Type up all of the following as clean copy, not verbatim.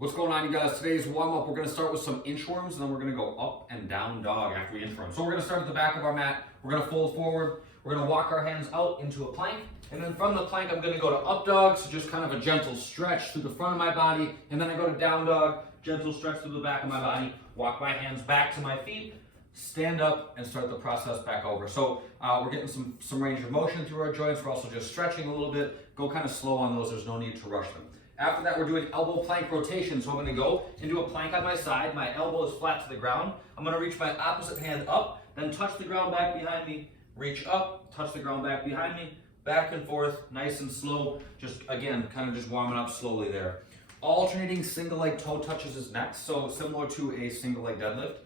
What's going on, you guys? Today's warm-up, we're going to start with some inchworms, and then we're going to go up and down dog after we inchworm. So we're going to start at the back of our mat. We're going to fold forward. We're going to walk our hands out into a plank. And then from the plank, I'm going to go to up dog, so just kind of a gentle stretch through the front of my body. And then I go to down dog, gentle stretch through the back of my body. Walk my hands back to my feet. Stand up and start the process back over. So we're getting some range of motion through our joints. We're also just stretching a little bit. Go kind of slow on those. There's no need to rush them. After that, we're doing elbow plank rotation. So I'm gonna go and do a plank on my side. My elbow is flat to the ground. I'm gonna reach my opposite hand up, then touch the ground back behind me, reach up, touch the ground back behind me, back and forth, nice and slow. Just, again, kind of just warming up slowly there. Alternating single leg toe touches is next. So similar to a single leg deadlift.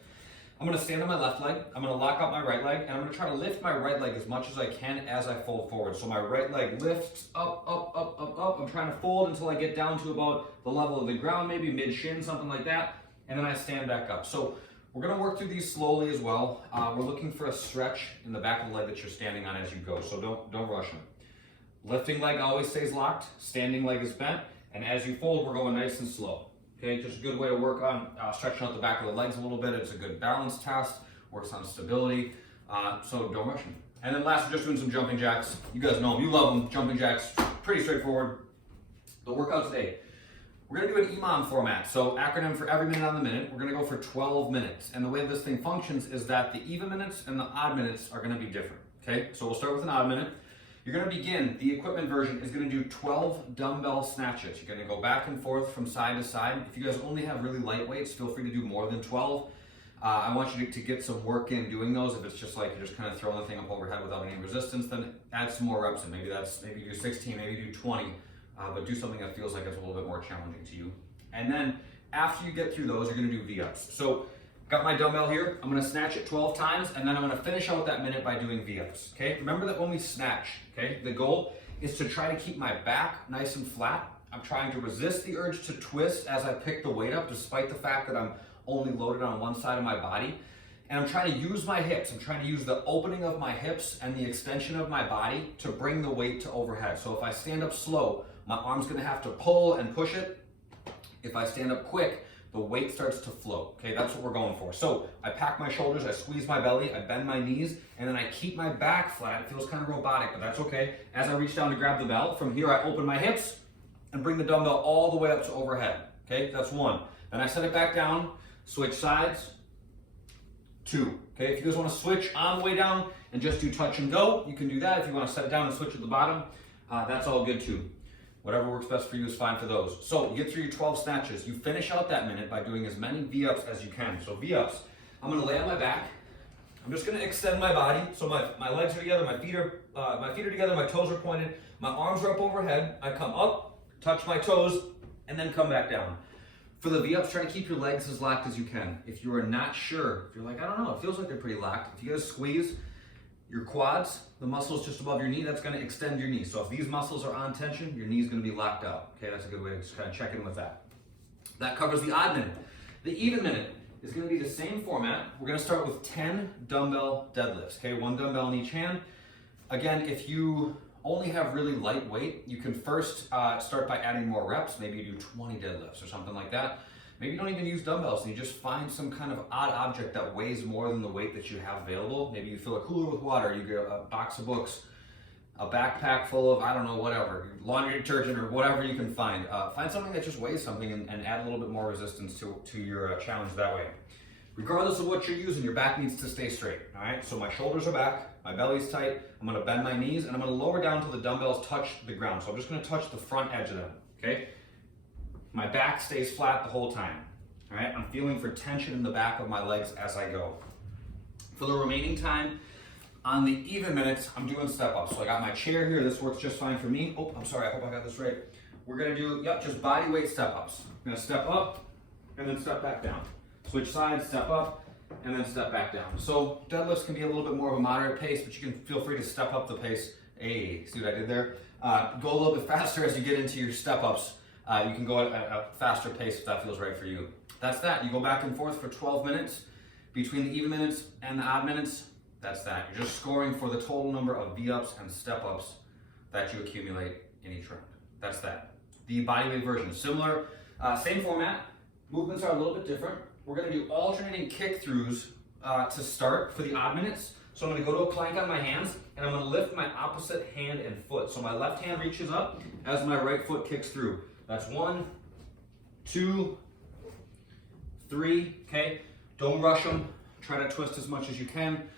I'm gonna stand on my left leg, I'm gonna lock up my right leg, and I'm gonna try to lift my right leg as much as I can as I fold forward. So my right leg lifts up, up, up, up, up. I'm trying to fold until I get down to about the level of the ground, maybe mid-shin, something like that, and then I stand back up. So we're gonna work through these slowly as well. We're looking for a stretch in the back of the leg that you're standing on as you go, so don't rush them. Lifting leg always stays locked, standing leg is bent, and as you fold, we're going nice and slow. Okay, just a good way to work on stretching out the back of the legs a little bit. It's a good balance test, works on stability, so don't rush them. And then last, we're just doing some jumping jacks. You guys know them, you love them, jumping jacks, pretty straightforward. The workout today, we're gonna do an EMOM format. So acronym for every minute on the minute, we're gonna go for 12 minutes. And the way this thing functions is that the even minutes and the odd minutes are gonna be different, okay? So we'll start with an odd minute. You're gonna begin, the equipment version is gonna do 12 dumbbell snatches. You're gonna go back and forth from side to side. If you guys only have really light weights, feel free to do more than 12. I want you to get some work in doing those. If it's just like you're just kind of throwing the thing up overhead without any resistance, then add some more reps in. Maybe you do 16, maybe you do 20, but do something that feels like it's a little bit more challenging to you. And then after you get through those, you're gonna do V-ups. So got my dumbbell here, I'm gonna snatch it 12 times, and then I'm gonna finish out that minute by doing V-ups, okay? Remember that when we snatch, okay, the goal is to try to keep my back nice and flat. I'm trying to resist the urge to twist as I pick the weight up, despite the fact that I'm only loaded on one side of my body. And I'm trying to use my hips. I'm trying to use the opening of my hips and the extension of my body to bring the weight to overhead. So if I stand up slow, my arm's gonna have to pull and push it. If I stand up quick, the weight starts to float, okay? That's what we're going for. So I pack my shoulders, I squeeze my belly, I bend my knees, and then I keep my back flat. It feels kind of robotic, but that's okay. As I reach down to grab the bell, from here I open my hips and bring the dumbbell all the way up to overhead, okay? That's one. Then I set it back down, switch sides, two, okay? If you guys wanna switch on the way down and just do touch and go, you can do that. If you wanna set it down and switch at the bottom, that's all good too. Whatever works best for you is fine for those. So you get through your 12 snatches. You finish out that minute by doing as many V-ups as you can. So V-ups, I'm gonna lay on my back. I'm just gonna extend my body. So my legs are together, my feet are together, my toes are pointed, my arms are up overhead. I come up, touch my toes, and then come back down. For the V-ups, try to keep your legs as locked as you can. If you are not sure, if you're like, I don't know, it feels like they're pretty locked. If you guys squeeze your quads, the muscles just above your knee, that's gonna extend your knee. So if these muscles are on tension, your knee's gonna be locked out. Okay, that's a good way to just kind of check in with that. That covers the odd minute. The even minute is gonna be the same format. We're gonna start with 10 dumbbell deadlifts, okay? One dumbbell in each hand. Again, if you only have really light weight, you can first start by adding more reps. Maybe you do 20 deadlifts or something like that. Maybe you don't even use dumbbells and you just find some kind of odd object that weighs more than the weight that you have available. Maybe you fill a cooler with water, you get a box of books, a backpack full of, I don't know, whatever, laundry detergent or whatever you can find. Find something that just weighs something and add a little bit more resistance to your challenge that way. Regardless of what you're using, your back needs to stay straight, all right? So my shoulders are back, my belly's tight, I'm gonna bend my knees and I'm gonna lower down till the dumbbells touch the ground. So I'm just gonna touch the front edge of them, okay? My back stays flat the whole time, all right? I'm feeling for tension in the back of my legs as I go. For the remaining time, on the even minutes, I'm doing step ups. So I got my chair here, this works just fine for me. Oh, I'm sorry, I hope I got this right. We're gonna do, just body weight step ups. I'm gonna step up and then step back down. Switch sides, step up, and then step back down. So deadlifts can be a little bit more of a moderate pace, but you can feel free to step up the pace. Hey, see what I did there? Go a little bit faster as you get into your step ups. You can go at a faster pace if that feels right for you. That's that. You go back and forth for 12 minutes. Between the even minutes and the odd minutes, that's that. You're just scoring for the total number of V-ups and step-ups that you accumulate in each round. That's that. The bodyweight version is similar. Same format. Movements are a little bit different. We're going to do alternating kick throughs to start for the odd minutes. So I'm going to go to a plank on my hands, and I'm going to lift my opposite hand and foot. So my left hand reaches up as my right foot kicks through. That's 1, 2, 3, okay? Don't rush them. Try to twist as much as you can.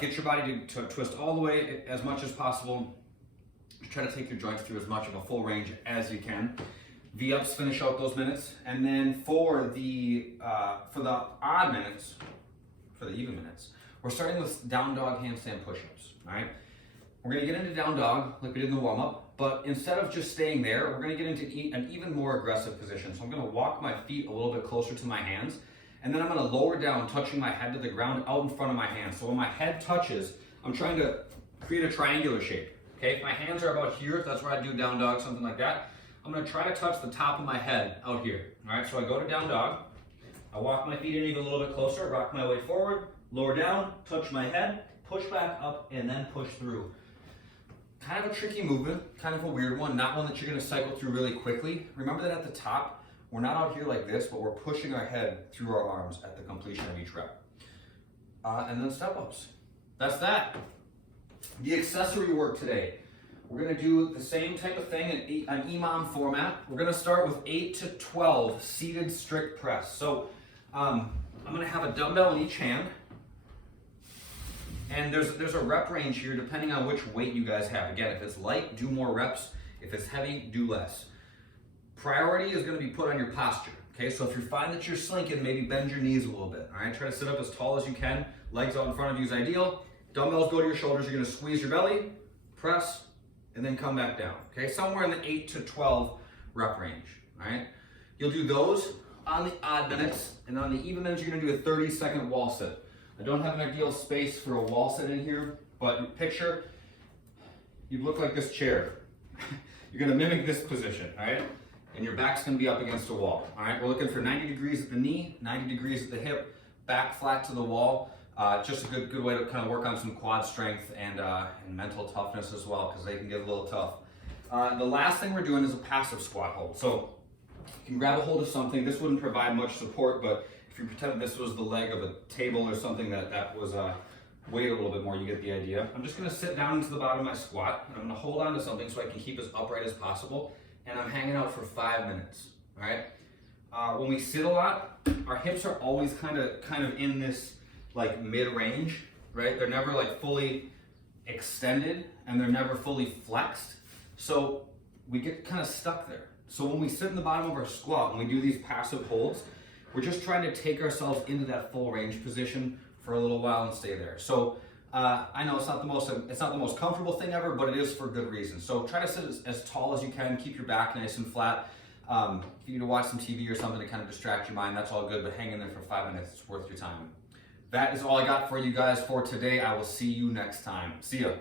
Get your body to twist all the way as much as possible. Try to take your joints through as much of a full range as you can. V-ups finish out those minutes. And then for the odd minutes, for the even minutes, we're starting with down dog handstand push-ups, all right? We're gonna get into down dog like we did in the warm-up, but instead of just staying there, we're gonna get into an even more aggressive position. So I'm gonna walk my feet a little bit closer to my hands, and then I'm gonna lower down, touching my head to the ground out in front of my hands. So when my head touches, I'm trying to create a triangular shape, okay? If my hands are about here, if that's where I do down dog, something like that, I'm gonna try to touch the top of my head out here, all right? So I go to down dog, I walk my feet in even a little bit closer, rock my way forward, lower down, touch my head, push back up, and then push through. Kind of a tricky movement, kind of a weird one, not one that you're gonna cycle through really quickly. Remember that at the top, we're not out here like this, but we're pushing our head through our arms at the completion of each rep. And then step ups. That's that. The accessory work today. We're gonna do the same type of thing in an EMOM format. We're gonna start with 8 to 12 seated strict press. So I'm gonna have a dumbbell in each hand. And there's a rep range here depending on which weight you guys have. Again, if it's light, do more reps. If it's heavy, do less. Priority is gonna be put on your posture, okay? So if you find that you're slinking, maybe bend your knees a little bit, all right? Try to sit up as tall as you can. Legs out in front of you is ideal. Dumbbells go to your shoulders. You're gonna squeeze your belly, press, and then come back down, okay? Somewhere in the 8 to 12 rep range, all right? You'll do those on the odd minutes, and on the even minutes, you're gonna do a 30-second wall sit. I don't have an ideal space for a wall sit in here, but picture, you look like this chair. You're gonna mimic this position, all right? And your back's gonna be up against a wall, all right? We're looking for 90 degrees at the knee, 90 degrees at the hip, back flat to the wall. Just a good way to kind of work on some quad strength and mental toughness as well, because they can get a little tough. The last thing we're doing is a passive squat hold. So you can grab a hold of something. This wouldn't provide much support, but if you pretend this was the leg of a table or something that was weighed a little bit more, you get the idea. I'm just gonna sit down into the bottom of my squat, and I'm gonna hold on to something so I can keep as upright as possible, and I'm hanging out for 5 minutes, all right? When we sit a lot, our hips are always kind of in this like mid-range, right? They're never like fully extended, and they're never fully flexed. So we get kind of stuck there. So when we sit in the bottom of our squat, when we do these passive holds, we're just trying to take ourselves into that full range position for a little while and stay there. So I know it's not the most comfortable thing ever, but it is for good reason. So try to sit as tall as you can, keep your back nice and flat. If you need to watch some TV or something to kind of distract your mind, that's all good, but hang in there for 5 minutes, it's worth your time. That is all I got for you guys for today. I will see you next time. See ya.